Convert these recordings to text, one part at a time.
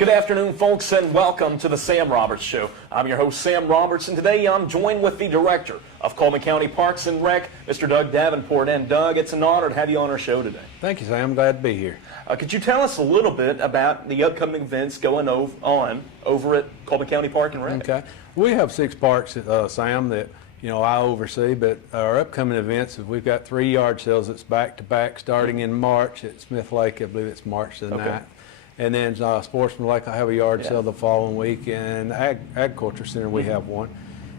Good afternoon, folks, and welcome to the Sam Roberts Show. I'm your host, Sam Roberts, and today I'm joined with the Director of Cullman County Parks and Rec, Mr. Doug Davenport. And Doug, it's an honor to have you on our show today. Thank you, Sam. Glad to be here. Could you tell us a little bit about the upcoming events going on over at Cullman County Park and Rec? Okay. We have 6 parks, Sam, that I oversee, but our upcoming events, we've got 3 yard sales that's back-to-back starting in March at Smith Lake. I believe it's March the 9th. And then Sportsman Lake, I have a yard sale the following week, and Agriculture Center, we have one.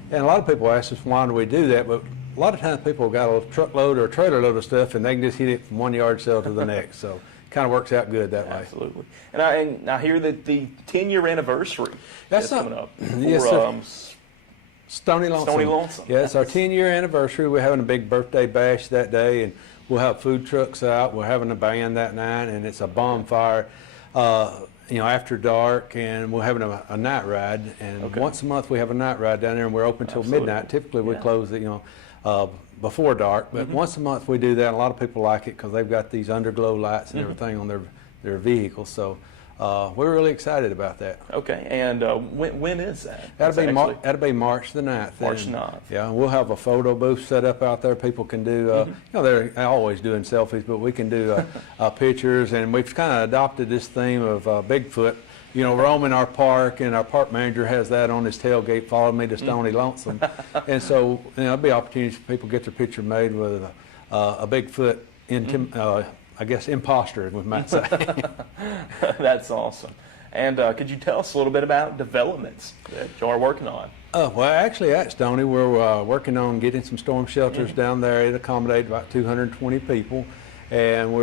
And a lot of people ask us, why do we do that? But a lot of times people have got a truckload or a trailer load of stuff, and they can just hit it from one yard sale to the next. So it kind of works out good that way. Absolutely. And I hear that the 10-year anniversary is coming up for Stony Lonesome. Stony Lonesome. Yeah, it's our 10-year anniversary. We're having a big birthday bash that day, and we'll have food trucks out. We're having a band that night, and it's a bonfire, after dark, and we're having a night ride. And once a month we have a night ride down there, and we're open till midnight. Typically we close before dark, but once a month we do that. And a lot of people like it because they've got these underglow lights and everything on their vehicles. So we're really excited about that. Okay, and when is that? That'll be March the 9th. March 9th. Yeah, we'll have a photo booth set up out there. People can do, they're always doing selfies, but we can do pictures, and we've kind of adopted this theme of Bigfoot, roaming our park, and our park manager has that on his tailgate, follow me to Stony Lonesome. And so, there'll be opportunities for people to get their picture made with a Bigfoot I guess imposter, we might say. That's awesome. And could you tell us a little bit about developments that you are working on? Well, actually at Stony, we're working on getting some storm shelters down there. It accommodates about 220 people, and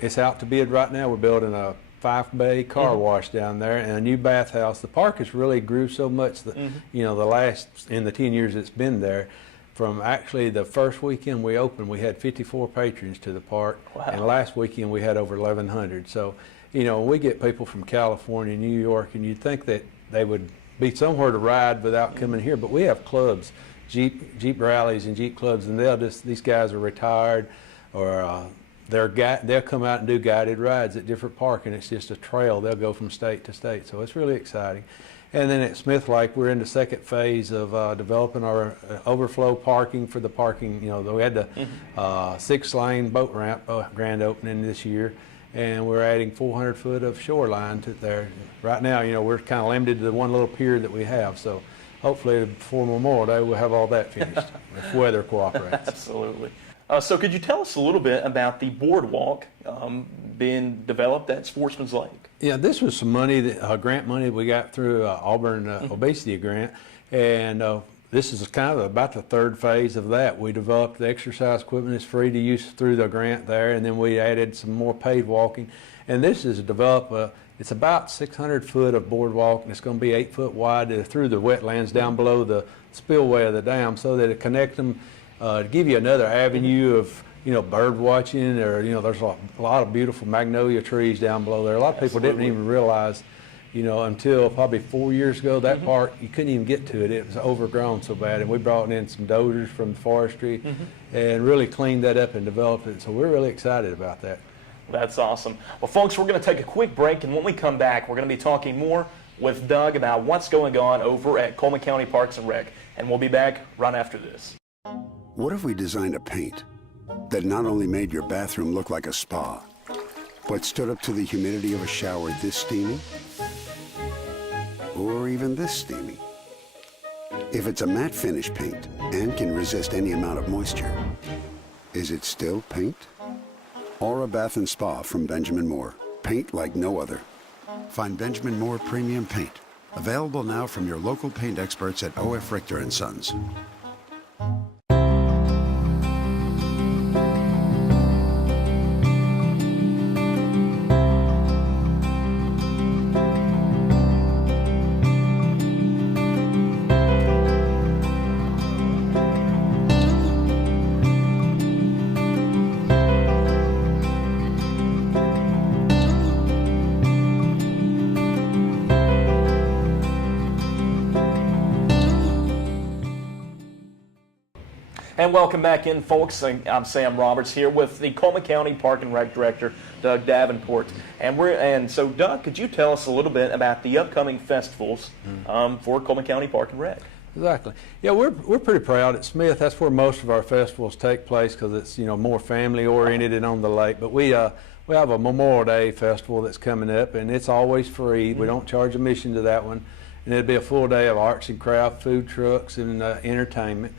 it's out to bid right now. We're building a 5-bay car wash down there and a new bathhouse. The park has really grew so much that in the 10 years it's been there. From actually the first weekend we opened, we had 54 patrons to the park, and last weekend we had over 1,100. So, we get people from California, New York, and you'd think that they would be somewhere to ride without coming here, but we have clubs, Jeep rallies and Jeep clubs, and these guys are retired, or they'll come out and do guided rides at different parks, and it's just a trail. They'll go from state to state, so it's really exciting. And then at Smith Lake, we're in the second phase of developing our overflow parking for the parking. We had the 6-lane boat ramp grand opening this year, and we're adding 400 foot of shoreline to there. Right now, we're kind of limited to the one little pier that we have. So hopefully before Memorial Day, we'll have all that finished if weather cooperates. Absolutely. So could you tell us a little bit about the boardwalk being developed at Sportsman's Lake? Yeah, this was some money, grant money we got through Auburn Obesity Grant, and this is kind of about the 3rd phase of that. We developed the exercise equipment. It's free to use through the grant there, and then we added some more paid walking. And this is it's about 600 foot of boardwalk, and it's going to be 8 foot wide through the wetlands down below the spillway of the dam, so that it connects them to give you another avenue of bird watching, or there's a lot of beautiful magnolia trees down below there. A lot of people didn't even realize, until probably 4 years ago, that park, you couldn't even get to it. It was overgrown so bad, and we brought in some dozers from the forestry and really cleaned that up and developed it. So we're really excited about that. That's awesome. Well, folks, we're going to take a quick break, and when we come back, we're going to be talking more with Doug about what's going on over at Cullman County Parks and Rec, and we'll be back right after this. What if we designed a paint that not only made your bathroom look like a spa, but stood up to the humidity of a shower this steamy? Or even this steamy? If it's a matte finish paint and can resist any amount of moisture, is it still paint? Aura Bath and Spa from Benjamin Moore. Paint like no other. Find Benjamin Moore Premium Paint. Available now from your local paint experts at O.F. Richter & Sons. And welcome back in, folks. I'm Sam Roberts here with the Cullman County Park and Rec Director, Doug Davenport. And so, Doug, could you tell us a little bit about the upcoming festivals for Cullman County Park and Rec? Exactly. Yeah, we're pretty proud at Smith. That's where most of our festivals take place because it's more family oriented and on the lake. But we have a Memorial Day festival that's coming up, and it's always free. We don't charge admission to that one, and it'll be a full day of arts and craft, food trucks, and entertainment.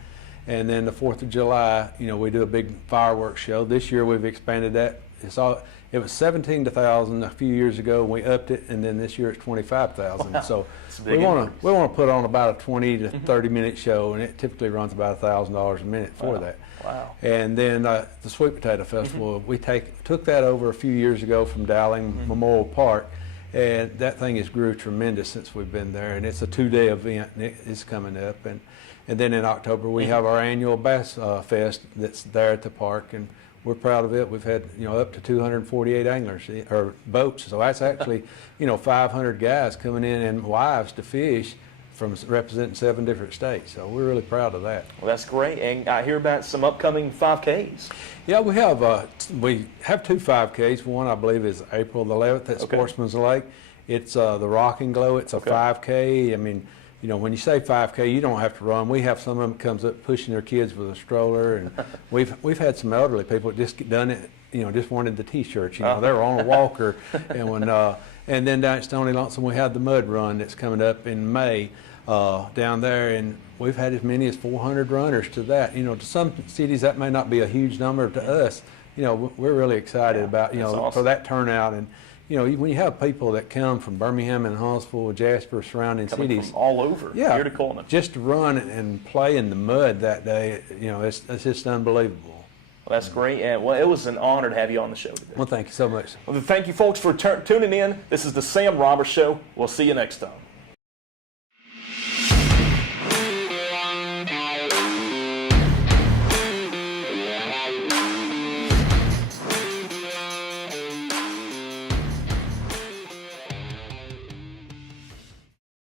And then the 4th of July, we do a big fireworks show. This year we've expanded that. It was 17,000 a few years ago, and we upped it, and then this year it's 25,000. Wow. So we want to put on about a 20 to 30-minute show, and it typically runs about $1,000 a minute for that. Wow. And then the Sweet Potato Festival, we took that over a few years ago from Dowling Memorial Park, and that thing has grew tremendous since we've been there, and it's a 2-day event, and it's coming up. And then in October we have our annual Bass Fest that's there at the park, and we're proud of it. We've had up to 248 anglers or boats, so that's actually 500 guys coming in and wives to fish from representing 7 different states. So we're really proud of that. Well, that's great. And I hear about some upcoming 5Ks. Yeah, we have 2 5Ks. One I believe is April the 11th at Sportsman's Lake. It's the Rock and Glow. It's a 5K. I mean, when you say 5K, you don't have to run. We have some of them comes up pushing their kids with a stroller, and we've had some elderly people that just done it, just wanted the T-shirts. They were on a walker, and then down at Stony Lonesome we have the Mud Run that's coming up in May down there, and we've had as many as 400 runners to that. To some cities that may not be a huge number. To us, we're really excited about awesome. For that turnout. And when you have people that come from Birmingham and Huntsville, Jasper, surrounding cities, from all over, here to Cullman, just to run and play in the mud that day, it's just unbelievable. Well, that's great. And well, it was an honor to have you on the show today. Well, thank you so much. Well, thank you, folks, for tuning in. This is the Sam Roberts Show. We'll see you next time.